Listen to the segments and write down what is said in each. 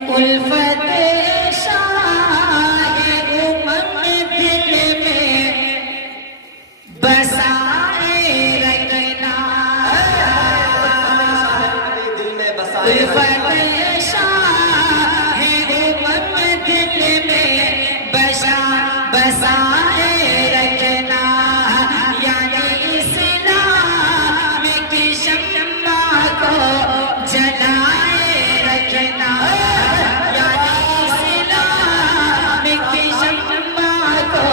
उल्फत शाहे उमम दिल में बसाए रखना, उल्फत शाहे उमम दिल में बसाए रखना, यानी इस्लाम की शम्मा को जलाए रखना, यानी इस्लाम की शम्मा को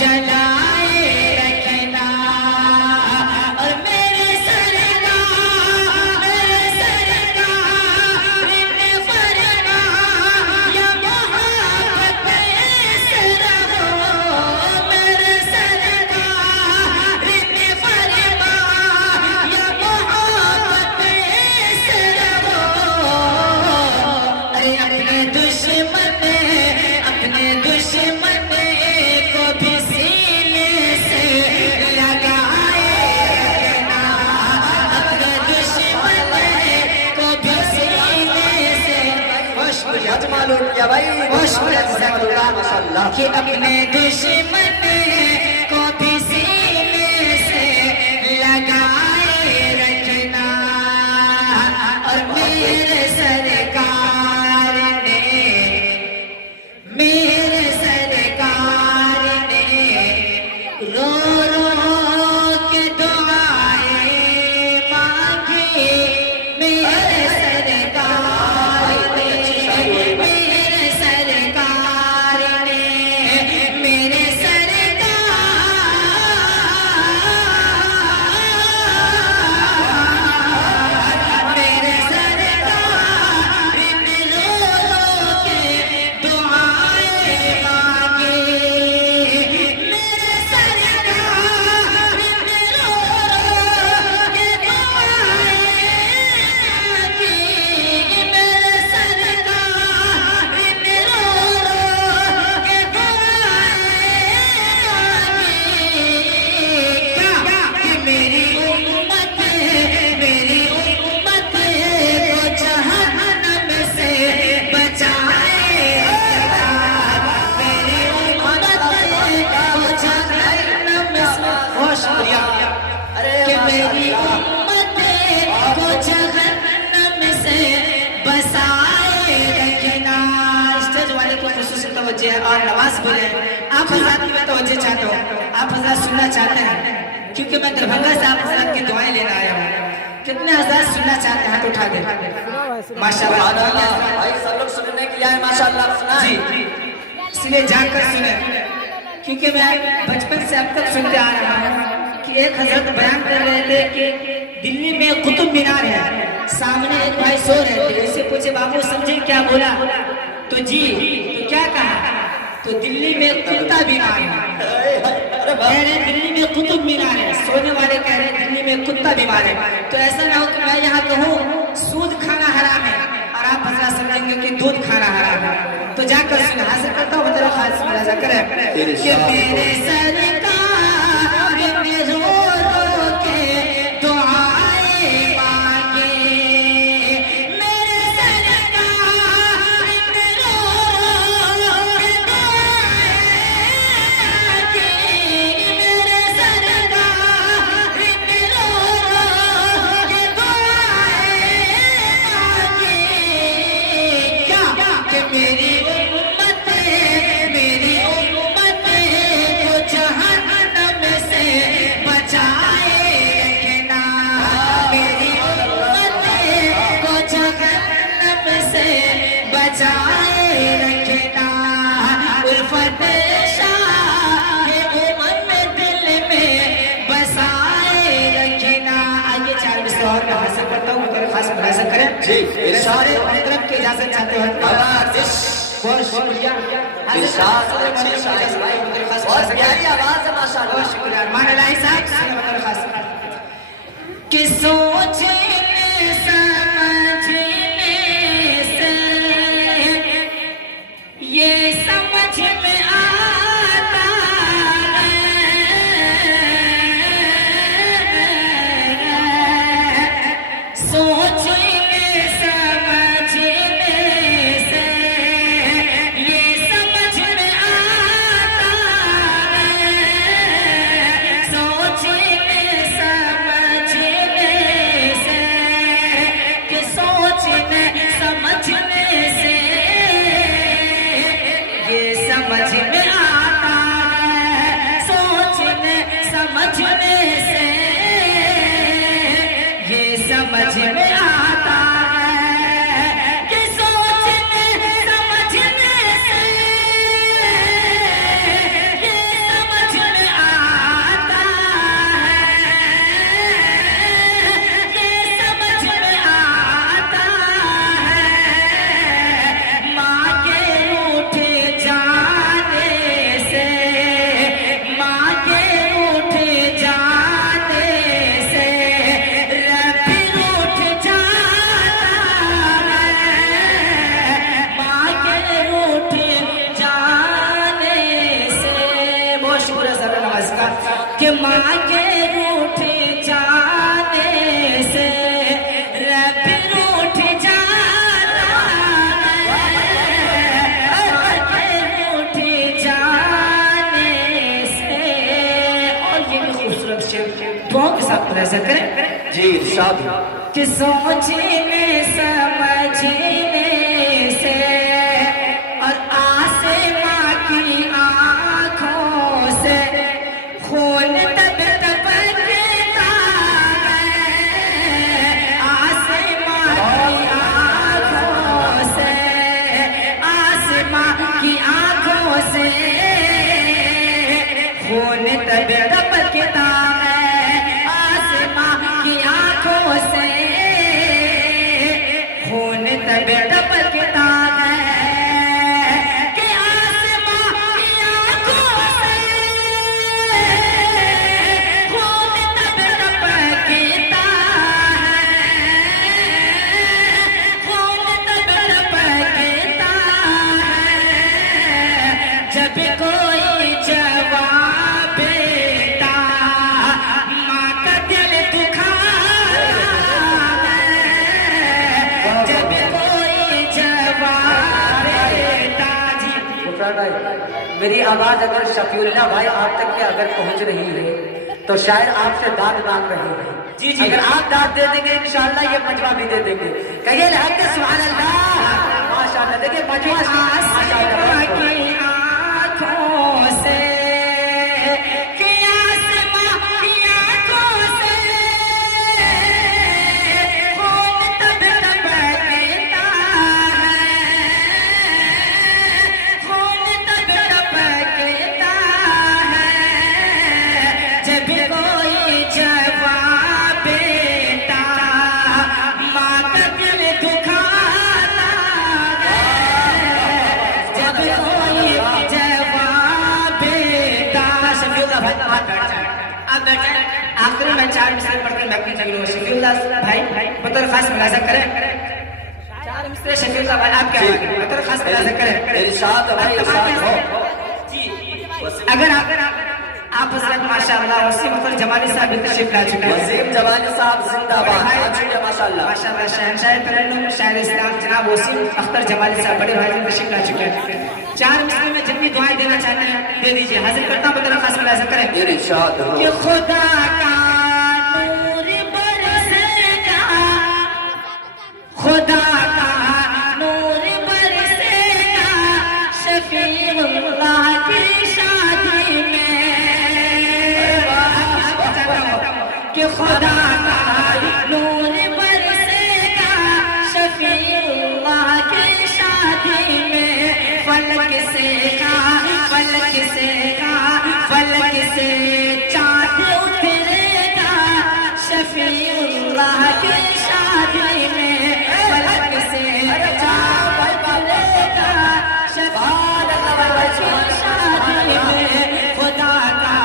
जलाए रखना। और मेरे सरकार ने फरमा या मोहब्बत से रहो, मेरे सरकार ने फरमा या मोहब्बत से रहो। अरे अपने दुश्मन को भी सीने से लगाए रखना, अपने दुश्मन को भी सीने से। बहुत मालूम किया भाई, बहुत शुक्रिया माशाअल्लाह। कि अपने दुश्मन को भी सीने से लगाए रखना। और मेरे सरकार ने रो रो के दुआएं मांगी, मेरे सरकार ने मेरे सरकार ने मेरे सरकार मेरे सरकार ने रो रो के दुआएं मांगी, मेरे सरकार ने रो रो के दुआएं की, मेरे सरकार ने रो रो के दुआएं की। क्या कि मेरी उम्मत को जहन्नम से बचाए रखना, मेरी उम्मत को जहन्नम से। बहुत शुक्रिया। कि मेरी उम्मत को जहन्नम से बसाए रखना। स्टेज वाले को खुसूसी तवज्जो है और नवाज बोले आप हज़रात की मैं तवज्जो चाहता हूँ, आप हज़रात सुनना चाहते हैं, क्योंकि मैं दरभंगा से आप हज़रात की दुआएं लेने आया हूँ। कितने हज़रात सुनना चाहते हैं हाथ उठा दे। माशाअल्लाह भाई सब लोग सुनने के लिए आए माशाअल्लाह। सुना जी, इसलिए जाकर सुने, क्योंकि मैं बचपन से अब तक सुनते आ रहा हूँ कि एक हजरत बयान कर रहे थे कि दिल्ली में कुतुब मीनार है, सामने एक भाई सो रहे थे, उससे पूछे बाबू समझे क्या बोला, तो जी तो क्या कहा, तो दिल्ली में कुत्ता बीमार है, कह रहे दिल्ली में कुतुब मीनार है, सोने वाले कह रहे दिल्ली में कुत्ता बीमार है। तो ऐसा ना हो कि मैं यहाँ कहूँ सूद खाना हराम है और आप हजरत समझेंगे कि दूध खाना हराम है। तो जाकर सुना, हासिल करता हूँ मतलब खास मुलाजा करें कि मेरे सरकार ने रो रो के दुआएं मांगे, मेरे सरकार ने रो रो के दुआएं की, मेरे सरकार ने रो रो के दुआएं मांगी। क्या कि मेरी उम्मत को जहन्नम से बचाए रखना, मेरी उम्मत को जहन्नम से बचाए रखना। उल्फत शाहे उमम दिल में बसाए रखना। आइए चार मिसरा और मैं हासिल करता हूँ, अगर खास मुलाहिजा करें जी, सारे तरफ की इजाजत चाहते हो। बहुत शुक्रिया। बहुत प्यारी आवाज है माशाअल्लाह। बहुत शुक्रिया। माना लाई साहब खास कि सोचने समझने से ये समझ में आता है, सोचने समझने से साथ मुलाजा करें। जी इरशाद। कि सोचने समझने से और आसमां की आँखों से खून तब टपकता है, आसमां की आँखों से, आसमां की आँखों से खून तब टपकता है, आसमां की आँखों से खून तब टपकता है, कि आसमां की आँखों से खून तब टपकता है, खून तब टपकता है, जब कोई जवाब बेटा माँ का दिल दुखाता है, जब कोई जवाब बेटा जी। गुफरान भाई, मेरी आवाज अगर शफीउल्लाह भाई आप तक के अगर पहुंच रही है तो शायद आपसे दाद मांग रहे हैं। जी, जी। अगर आप दाद दे देंगे इंशाअल्लाह ये मजमा भी दे देंगे। कहिए लहक के सुभान अल्लाह। माशाअल्लाह, देखिए मजमा आसमां की आँखों से, कि आसमां की आँखों से खून तब टपकता है, खून तब टपकता है, जब कोई जवाब बेटा माँ का दिल दुखाता है, जब कोई जवाब बेटा। शफीउल्लाह भाई आप बैठ जाएं, आप बैठ जाएं। आखिरी में 4 मिसरे पढ़कर मैं अपनी जगह शफीउल्लाह भाई बतौर खास मुलाजा करें। 4 मिसरे शफीउल्लाह भाई आप क्या बतौर खास मुलाजा करें। इरशाद भाई इरशाद हो। जी, अगर आप हजरत माशाअल्लाह वसीम अख्तर जमाली साहब भी तशरीफ ला चुके हैं। वसीम जमाली साहब जिंदाबाद। आज माशाल्लाह माशाअल्लाह शहंशाह तरन्नुम शायर इस्लाम जनाब वसीम अख्तर जमाली साहब बड़े भाई भी तशरीफ ला चुके हैं। 4 मिसरे में जितनी दुआएं देना चाहते हैं दे दीजिए। हाजिर करता हूं बतौर खास मुलाजा करें। इरशाद हो। कि खुदा का नूर बरसेगा, खुदा का नूर बरसेगा शफीउल्लाह की शादी में, कि खुदा का नूर बरसेगा शफीउल्लाह की शादी में, फलक से का फलक से का फलक से चाँद उतरेगा शफीउल्लाह की शादी में, फलक से चाँद उतरेगा शफीउल्लाह की शादी में, खुदा का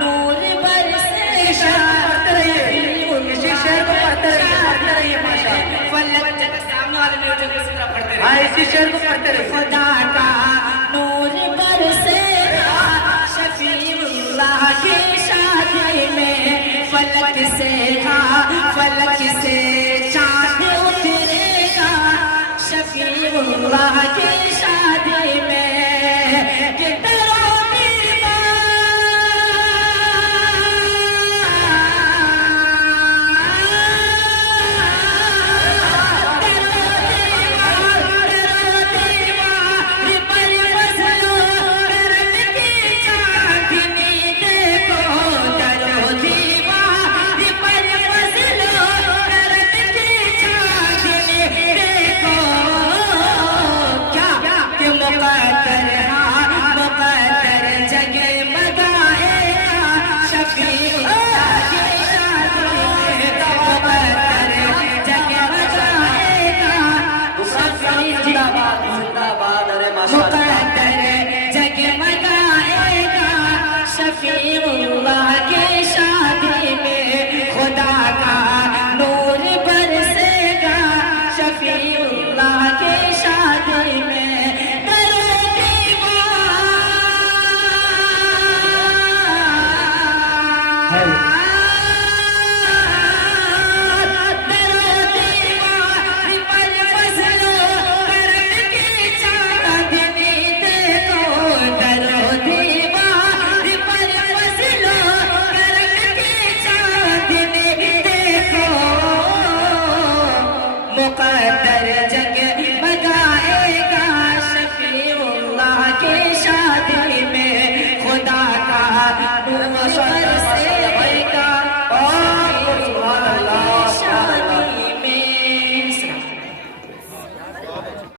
नूर बरसेगा। फलक सामने वाले मेरे जो पढ़ते रहे। हाँ, इसी शेर को पढ़ते रहिए।